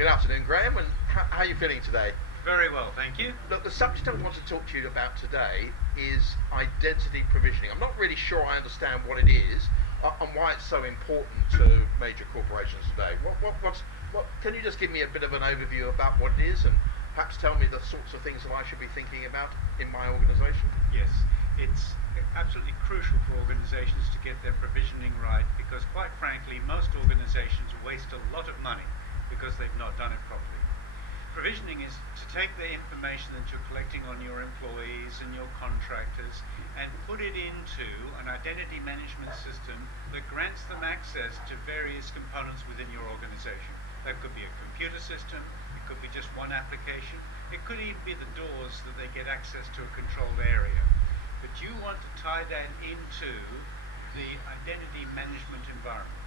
Good afternoon, Graham, and how are you feeling today? Very well, thank you. Look, the subject I want to talk to you about today is identity provisioning. I'm not really sure I understand what it is and why it's so important to major corporations today. Can you just give me a bit of an overview about what it is and perhaps tell me the sorts of things that I should be thinking about in my organisation? Yes, it's absolutely crucial for organizations to get their provisioning right because, quite frankly, most organizations waste a lot of money because they've not done it properly. Provisioning is to take the information that you're collecting on your employees and your contractors and put it into an identity management system that grants them access to various components within your organization. That could be a computer system, it could be just one application, it could even be the doors that they get access to a controlled area. But you want to tie that into the identity management environment.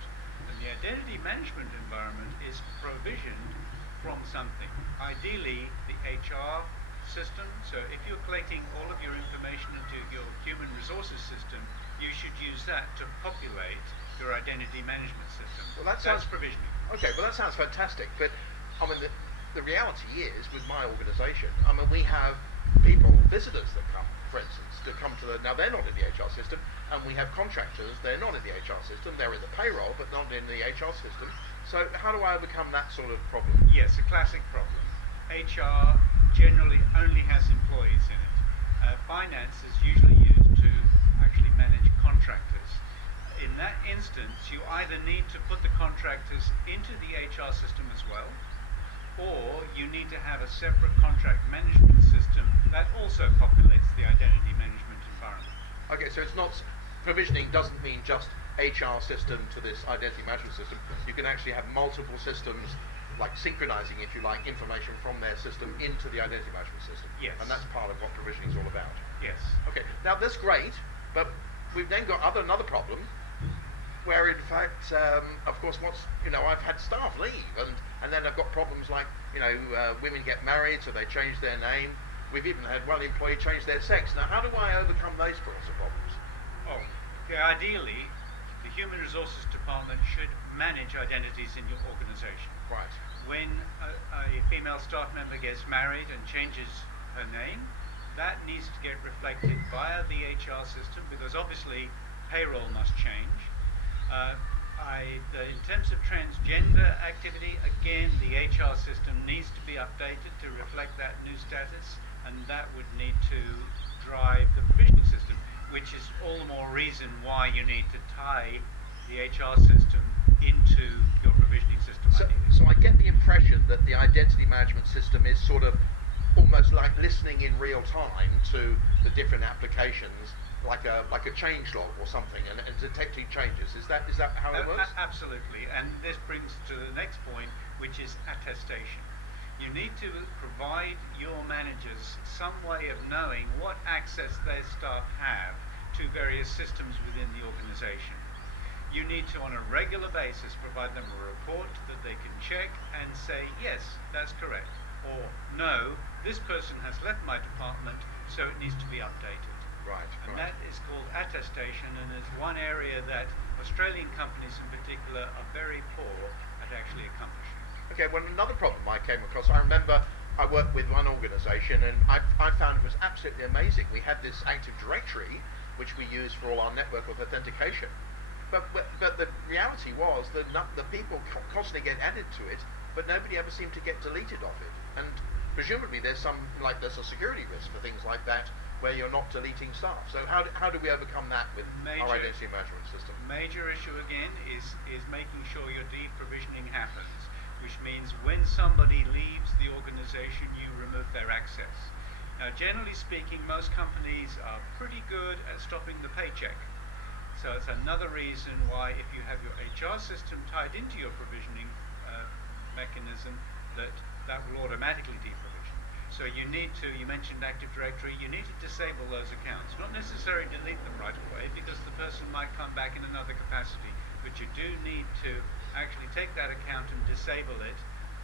And the identity management environment is provisioned from something. Ideally, the HR system. So if you're collecting all of your information into your human resources system, you should use that to populate your identity management system. Well, that's provisioning. Okay, well that sounds fantastic. But I mean, the reality is, with my organisation, I mean, we have visitors that come, for instance, now they're not in the HR system, and we have contractors, they're not in the HR system, they're in the payroll, but not in the HR system. So how do I overcome that sort of problem? Yes, a classic problem. HR generally only has employees in it. Finance is usually used to actually manage contractors. In that instance, you either need to put the contractors into the HR system as well, or you need to have a separate contract management system that also populates the identity management environment. Okay, so it's not, provisioning doesn't mean just HR system to this identity management system. You can actually have multiple systems, like synchronizing, if you like, information from their system into the identity management system. Yes. And that's part of what provisioning is all about. Yes. Okay, now that's great, but we've then got another problem where, in fact, of course, I've had staff leave, and then I've got problems like, women get married, so they change their name. We've even had one employee change their sex. Now, how do I overcome those sorts of problems? Okay, ideally, the Human Resources Department should manage identities in your organization. Right. When a female staff member gets married and changes her name, that needs to get reflected via the HR system because obviously payroll must change. In terms of transgender activity, again, the HR system needs to be updated to reflect that new status, and that would need to drive the provisioning system, which is all the more reason why you need to tie the HR system into your provisioning system. So I get the impression that the identity management system is sort of almost like listening in real time to the different applications, like a change log or something, and detecting changes. Is that how it works? Absolutely, and this brings to the next point, which is attestation. You need to provide your managers some way of knowing what access their staff have to various systems within the organization. You need to, on a regular basis, provide them a report that they can check and say, yes, that's correct, or no, this person has left my department, so it needs to be updated. Right. And that is called attestation, and it's one area that Australian companies in particular are very poor at actually accomplishing. Okay, well, another problem I came across, I remember I worked with one organisation, and I found it was absolutely amazing. We had this Active Directory, which we use for all our network authentication. But the reality was that the people constantly get added to it, but nobody ever seemed to get deleted off it. And presumably there's a security risk for things like that, where you're not deleting staff. So how do we overcome that with our identity management system? Major issue again is making sure your deprovisioning happens, which means when somebody leaves the organization, you remove their access. Now, generally speaking, most companies are pretty good at stopping the paycheck. So it's another reason why, if you have your HR system tied into your provisioning mechanism, that will automatically deprovision. So you mentioned Active Directory, you need to disable those accounts. Not necessarily delete them right away, because the person might come back in another capacity, but you do need to actually take that account and disable it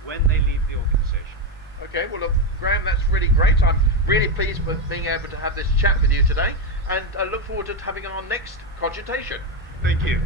when they leave the organization. Okay, well look, Graham, that's really great. I'm really pleased with being able to have this chat with you today, and I look forward to having our next cogitation. Thank you.